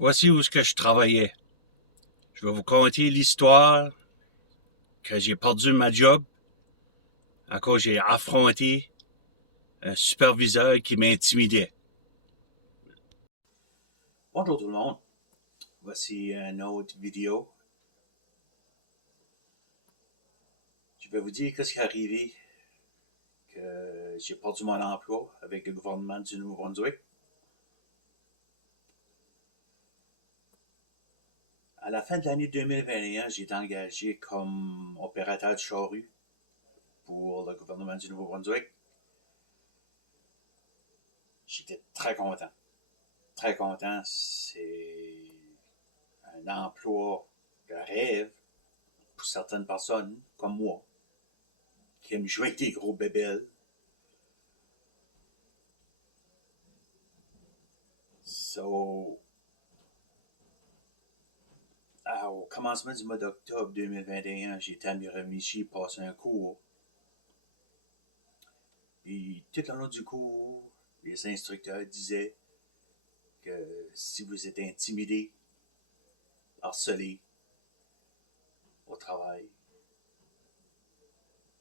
Voici où ce que je travaillais. Je vais vous conter l'histoire que j'ai perdu ma job à cause j'ai affronté un superviseur qui m'intimidait. Bonjour tout le monde. Voici une autre vidéo. Je vais vous dire ce qui est arrivé, que j'ai perdu mon emploi avec le gouvernement du Nouveau-Brunswick. À la fin de l'année 2021, j'ai été engagé comme opérateur de charrue pour le gouvernement du Nouveau-Brunswick. J'étais très content. Très content. C'est un emploi de rêve pour certaines personnes comme moi qui aiment jouer avec des gros bébelles. So, au commencement du mois d'octobre 2021, j'ai été à Miramichi passer un cours. Puis tout le long du cours, les instructeurs disaient que si vous êtes intimidé, harcelé au travail,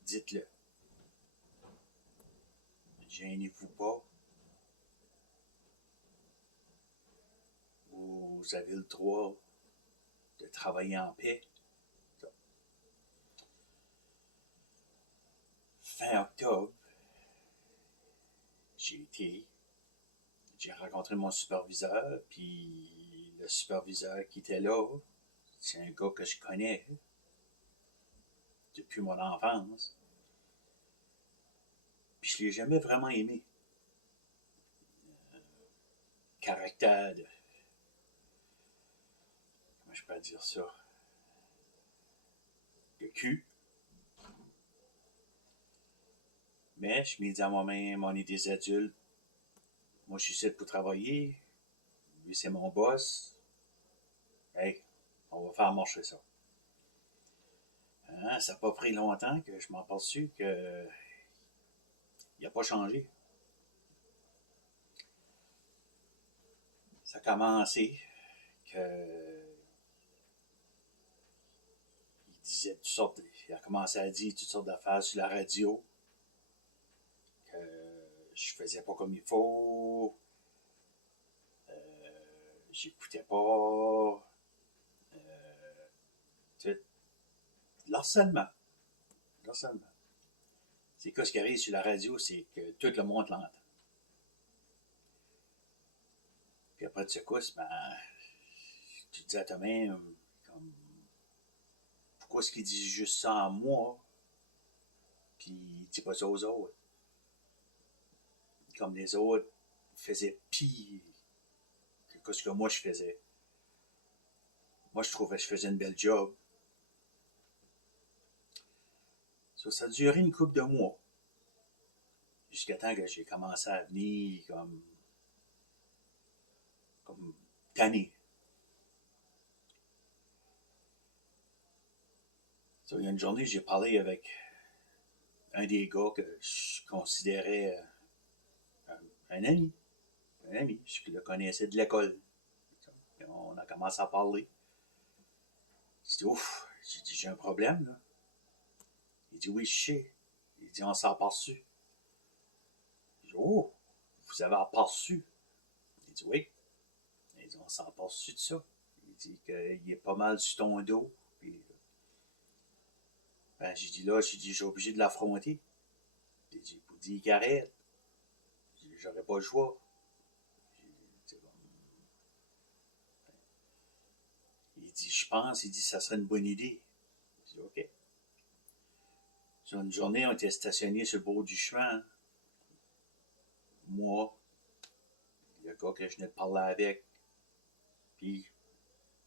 dites-le. Gênez-vous pas. Vous avez le droit de travailler en paix. Fin octobre, j'ai rencontré mon superviseur, puis le superviseur qui était là, c'est un gars que je connais depuis mon enfance. Puis je l'ai jamais vraiment aimé. Caractère de... Comment je peux dire ça? De cul. Mais je m'ai dit à moi-même, on est des adultes. Moi, je suis ici pour travailler. Lui, c'est mon boss. Hey, on va faire marcher ça. Hein, ça n'a pas pris longtemps que je m'en aperçus que il n'a pas changé. Ça a commencé que il disait toutes sortes, il a commencé à dire toutes sortes d'affaires sur la radio, que je faisais pas comme il faut, j'écoutais pas, tout. L'harcèlement. L'harcèlement. C'est quoi ce qui arrive sur la radio, c'est que tout le monde l'entend. Puis après de secousse, ben, tu te dis à toi-même, comme, pourquoi est-ce qu'il dit juste ça à moi, puis il dit pas ça aux autres? Comme les autres faisaient pire que ce que moi je faisais. Moi, je trouvais que je faisais une belle job. Ça a duré une couple de mois. Jusqu'à temps que j'ai commencé à venir comme tanné. Il y a une journée, j'ai parlé avec un des gars que je considérais un ami. Un ami. Je le connaissais de l'école. On a commencé à parler. J'ai dit, ouf, j'ai un problème, là. Il dit, oui, je sais. Il dit, on s'en aperçu. J'ai dit, oh, vous avez aperçu. Il dit, oui. Il dit, on s'en aperçu de ça. Il dit qu'il est pas mal sur ton dos. Puis, ben, j'ai dit, là, j'ai obligé de l'affronter. Il dit, pour dire qu'il arrête. J'ai dit, j'aurais pas le choix. Il dit, je pense, il dit, ça serait une bonne idée. J'ai dit, OK. Sur une journée, on était stationnés sur le bord du chemin. Moi, le gars que je venais de parler avec, puis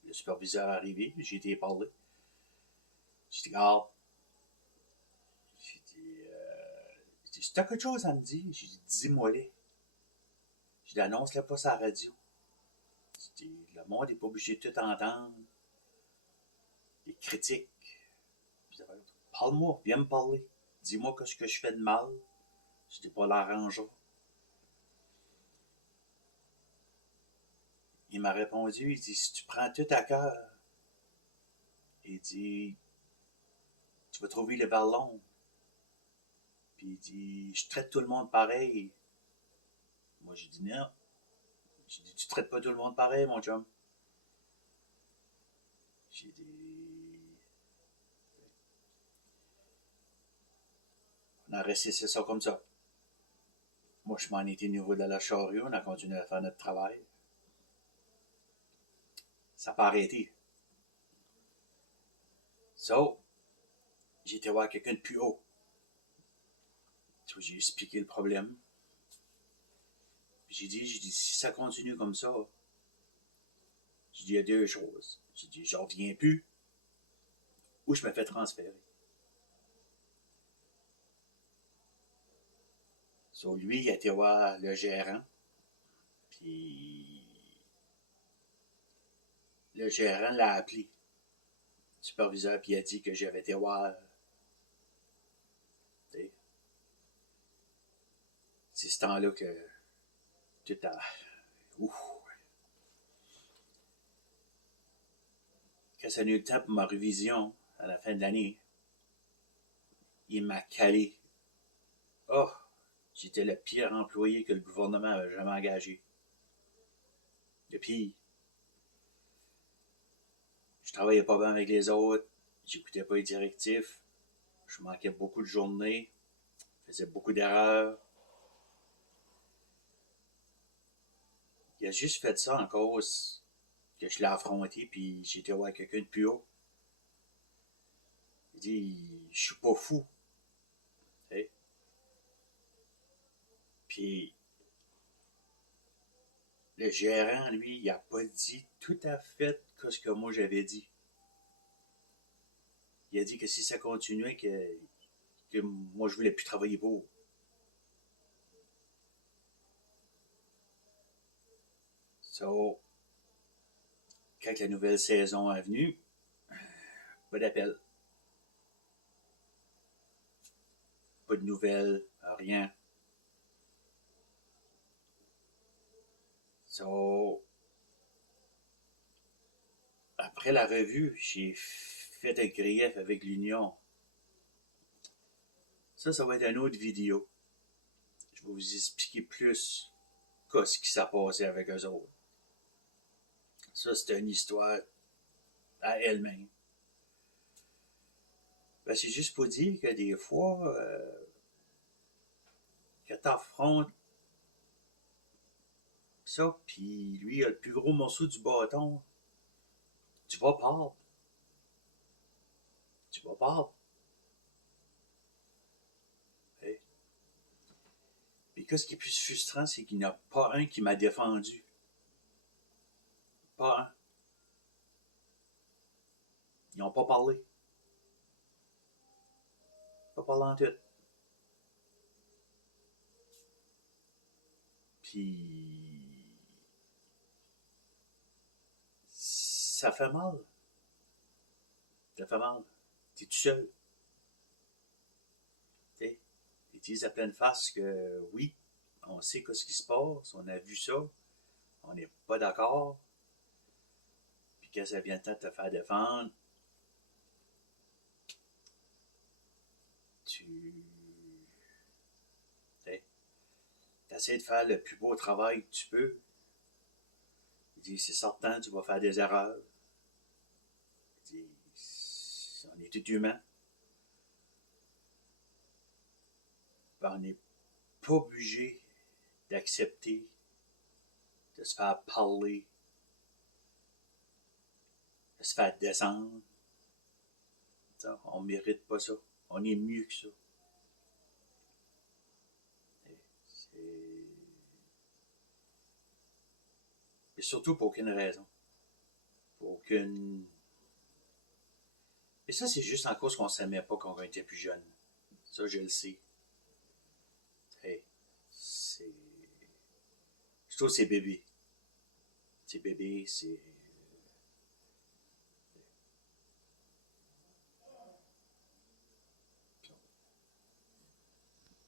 le superviseur est arrivé, j'ai été parler. J'ai dit, regarde, j'ai dit, si t'as quelque chose à me dire, j'ai dit, dis-moi-les. J'ai dit, annonce-le pas sur la radio. J'ai dit, le monde n'est pas obligé de tout entendre. Des critiques. Parle-moi, viens me parler. Dis-moi ce que je fais de mal. Je n'ai pas l'arrangeur. il m'a répondu, il dit, si tu prends tout à cœur, il dit, tu vas trouver le vers l'ombre. Puis il dit, je traite tout le monde pareil. Moi, j'ai dit non. J'ai dit, tu traites pas tout le monde pareil, mon chum. J'ai dit, on a resté ça comme ça. Moi, je m'en étais au niveau de la charrue, on a continué à faire notre travail. Ça n'a pas arrêté. So, j'ai été voir quelqu'un de plus haut. So, j'ai expliqué le problème. J'ai dit, si ça continue comme ça, j'ai dit, il y a deux choses. J'ai dit, je reviens plus, ou je me fais transférer. So, lui, il a été voir le gérant, puis le gérant l'a appelé, le superviseur, puis il a dit que j'avais été voir. C'est ce temps-là que tout a... Ouf. Quand ça a eu le temps pour ma révision, à la fin de l'année, il m'a calé. Oh, j'étais le pire employé que le gouvernement avait jamais engagé. Et puis, je travaillais pas bien avec les autres, j'écoutais pas les directifs, je manquais beaucoup de journées, je faisais beaucoup d'erreurs. Il a juste fait ça en cause que je l'ai affronté, puis j'étais voir quelqu'un de plus haut. Il dit, je suis pas fou. Hey. Puis, le gérant, lui, il a pas dit tout à fait ce que moi j'avais dit. Il a dit que si ça continuait, que moi je voulais plus travailler pour. So, quand la nouvelle saison est venue, pas d'appel. Pas de nouvelles, rien. So, après la revue, j'ai fait un grief avec l'Union. Ça va être une autre vidéo. Je vais vous expliquer plus ce qui s'est passé avec eux autres. Ça, c'est une histoire à elle-même. Ben, c'est juste pour dire que des fois, que t'affrontes ça, puis lui, il a le plus gros morceau du bâton, tu vas perdre. Tu vas perdre. Hey. Puis ce qui est plus frustrant, c'est qu'il n'y en a pas un qui m'a défendu. Pas un. Ils n'ont pas parlé. Pas parlé en tout. Puis ça fait mal. Ça fait mal. T'es tout seul. T'sais, ils disent à pleine face que oui, on sait ce qui se passe, on a vu ça, on n'est pas d'accord. Puis quand ça vient le temps de te faire défendre, tu essaies de faire le plus beau travail que tu peux. Il dit, c'est certain, tu vas faire des erreurs. Il dit, on est tout humain. Ben, on n'est pas obligé d'accepter de se faire parler, de se faire descendre. On ne mérite pas ça. On est mieux que ça. Et surtout pour aucune raison. Pour aucune... Et ça, c'est juste en cause qu'on ne s'aimait pas quand on était plus jeune. Ça, je le sais. Hey, c'est... Je trouve que c'est bébé. C'est bébé, c'est...